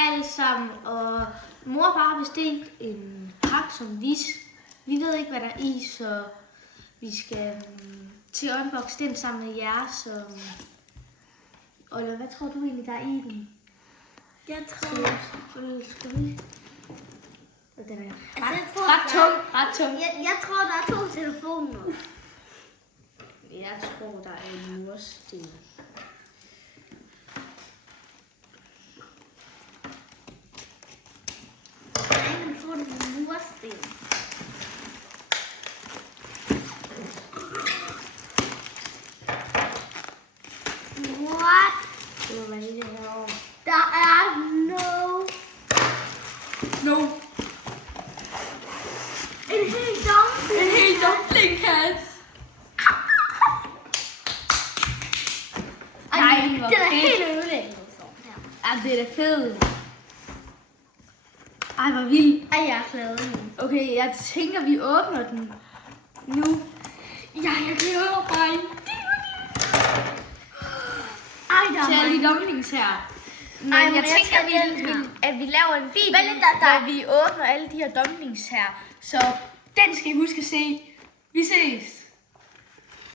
Hej alle sammen, og mor og far har bestilt en pakke som vi ved ikke hvad der er i, så vi skal til at unbox den sammen med jer. Så Ola, hvad tror du egentlig der er i den? Jeg tror... Den er Altså, ret tung. Jeg tror, der er 2 telefoner. Jeg tror der er en mursten. Jeg tror, det er en mursten. What? Det var hvad det herovre. Der er no. En helt dumpling. En helt dumplingkasse. Nej, hvor det er fedt. helt ødelæggende. Ja, det er da fedt. Ej, hvor vildt. Ej, jeg er glad nu. Okay, jeg tænker, vi åbner den nu. Ja, jeg glæder mig. Ej, der Til er alle de mange. dumplings her. Men Ej, men jeg jeg tænker, tænker, at vi laver en video, Vent lidt, der- hvor vi åbner alle de her dumplings her. Så den skal I huske at se. Vi ses.